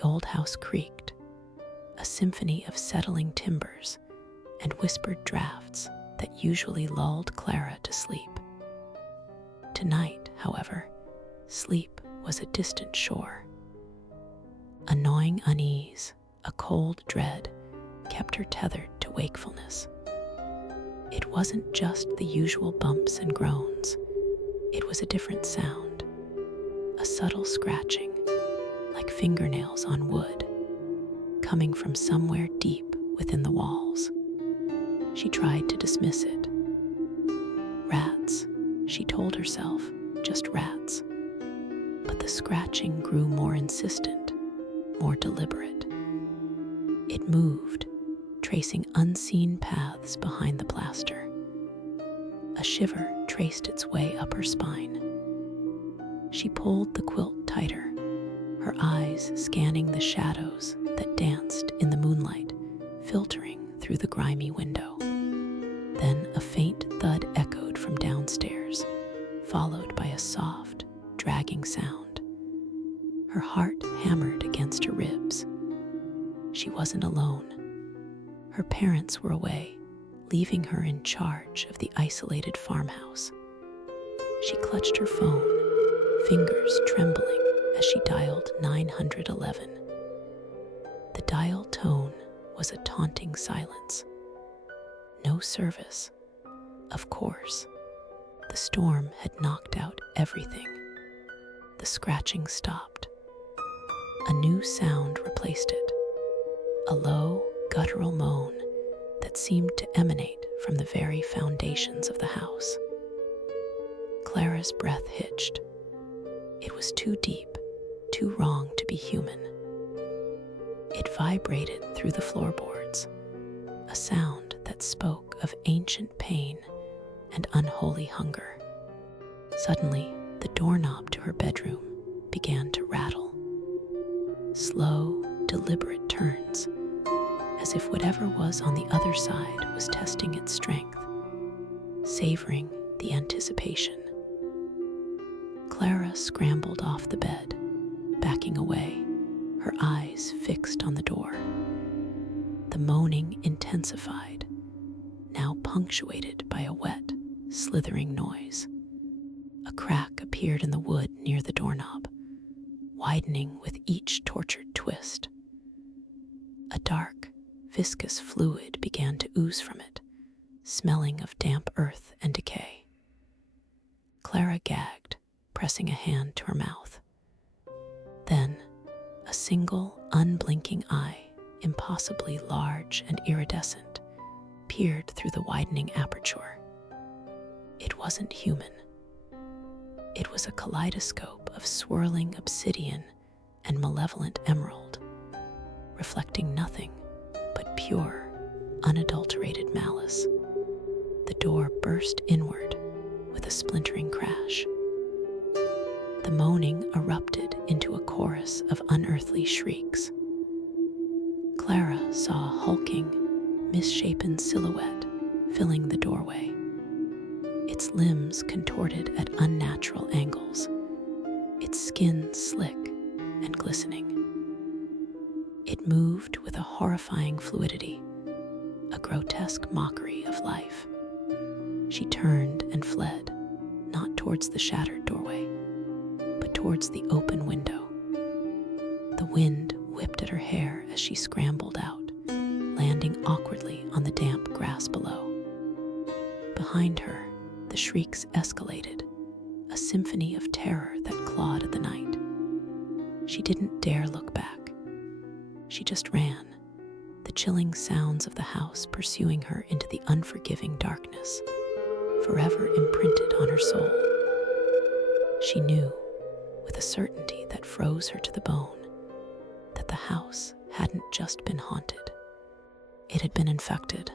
The old house creaked, a symphony of settling timbers and whispered drafts that usually lulled Clara to sleep. Tonight, however, sleep was a distant shore. A gnawing unease, a cold dread, kept her tethered to wakefulness. It wasn't just the usual bumps and groans. It was a different sound, a subtle scratching, like fingernails on wood, coming from somewhere deep within the walls. She tried to dismiss it. Rats, she told herself, just rats. But the scratching grew more insistent, more deliberate. It moved, tracing unseen paths behind the plaster. A shiver traced its way up her spine. She pulled the quilt tighter, her eyes scanning the shadows that danced in the moonlight, filtering through the grimy window. Then a faint thud echoed from downstairs, followed by a soft, dragging sound. Her heart hammered against her ribs. She wasn't alone. Her parents were away, leaving her in charge of the isolated farmhouse. She clutched her phone, fingers trembling as she dialed 911. The dial tone was a taunting silence. No service. Of course. The storm had knocked out everything. The scratching stopped. A new sound replaced it. A low, guttural moan that seemed to emanate from the very foundations of the house. Clara's breath hitched. It was too deep, too wrong to be human. It vibrated through the floorboards, a sound that spoke of ancient pain and unholy hunger. Suddenly, the doorknob to her bedroom began to rattle. Slow, deliberate turns, as if whatever was on the other side was testing its strength, savoring the anticipation. Clara scrambled off the bed, backing away, her eyes fixed on the door. The moaning intensified, now punctuated by a wet, slithering noise. A crack appeared in the wood near the doorknob, widening with each tortured twist. A dark, viscous fluid began to ooze from it, smelling of damp earth and decay. Clara gagged, pressing a hand to her mouth. Then, a single, unblinking eye, impossibly large and iridescent, peered through the widening aperture. It wasn't human. It was a kaleidoscope of swirling obsidian and malevolent emerald, reflecting nothing but pure, unadulterated malice. The door burst inward with a splintering crash. The moaning erupted into a chorus of unearthly shrieks. Clara saw a hulking, misshapen silhouette filling the doorway, its limbs contorted at unnatural angles, its skin slick and glistening. It moved with a horrifying fluidity, a grotesque mockery of life. She turned and fled, not towards the shattered doorway, but towards the open window. The wind whipped at her hair as she scrambled out, landing awkwardly on the damp grass below. Behind her, the shrieks escalated, a symphony of terror that clawed at the night. She didn't dare look back. She just ran, the chilling sounds of the house pursuing her into the unforgiving darkness, forever imprinted on her soul. She knew, with a certainty that froze her to the bone, that the house hadn't just been haunted. It had been infected.